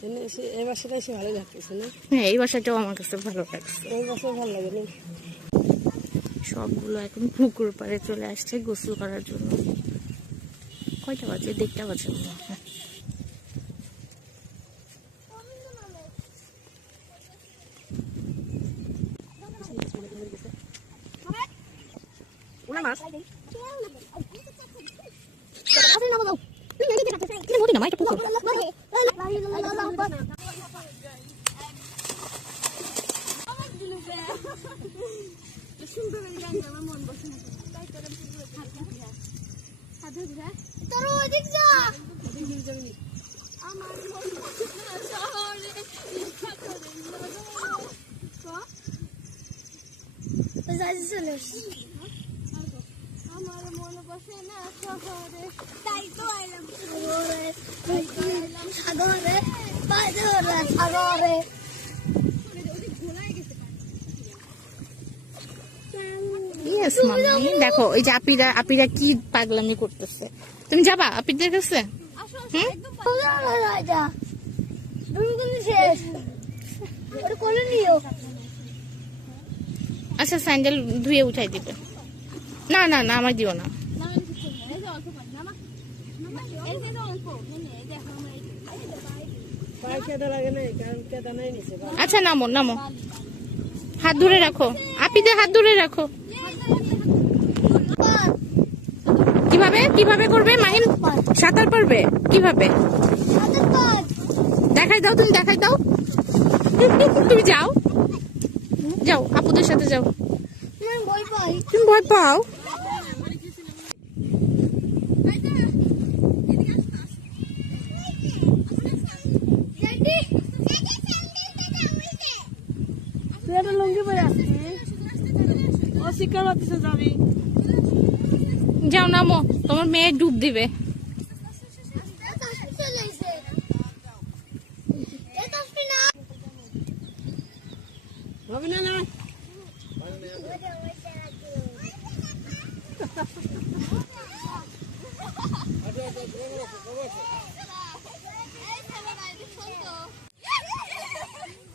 এই বাসাটা এসে ভালো লাগতেছে না? হ্যাঁ, এই বাসাটাও আমার কাছে ভালো লাগছে। ওই বাসা ভালো লাগে না? সবগুলো এখন পুকুর পাড়ে চলে আসছে গোসল করার জন্য। কয়টা বাজে? 1:30 বাজে মনে হয়। আমার মনে বসে না শহরে, তাই তো আইলাম সাগরে, সাগরে সাগরে। দেখো ওই যে আপিরা কি পাগলামি করতেছে। তুমি যাবা আপিদের কাছে? আচ্ছা, স্যান্ডেল ধুয়ে উঠাই দিবে। না না না, আমার দিও না। আচ্ছা, নামো নামো, হাত ধরে রাখো, আপিদের হাত ধরে রাখো। কিভাবে কিভাবে করবে মাহিন? সাঁতার পারবে কিভাবে? দেখাই দাও, তুমি দেখাই দাও। তুমি যাও যাও, আপুদের সাথে যাও। তুমি ভয় পাও? যাও নামো, তোমার মেয়ে ডুব দিবে।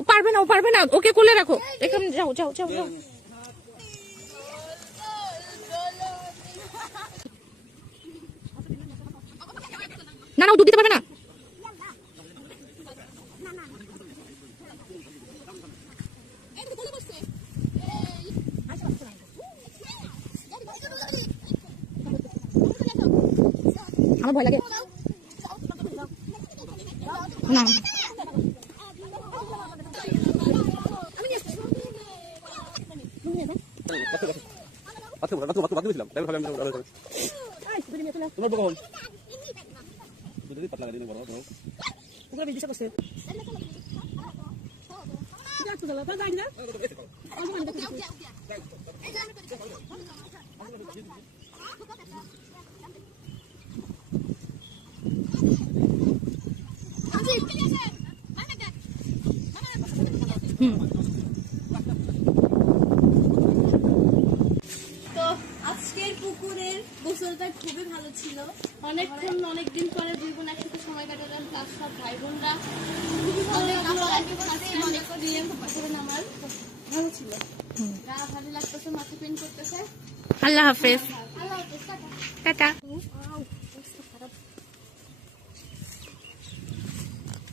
পারবে না, ও পারবে না, ওকে কোলে রাখো। এখানে যাও যাও যাও যাও। না না, ও দুধ দিতে পারবে না। আমার ভয় লাগে না। আজকের পুকুরের গোসলটা খুবই ভালো ছিল। অনেকদিন পরে দুই বোন একসাথে সময় কাটালাম, তার সব ভাই বোনরা খুবই ভালো ছিল। গা ভালো লাগতেছে, মাথা পেন করতেছে। আল্লাহ হাফেজ, আল্লাহ হাফেজ, টাটা। টাটা।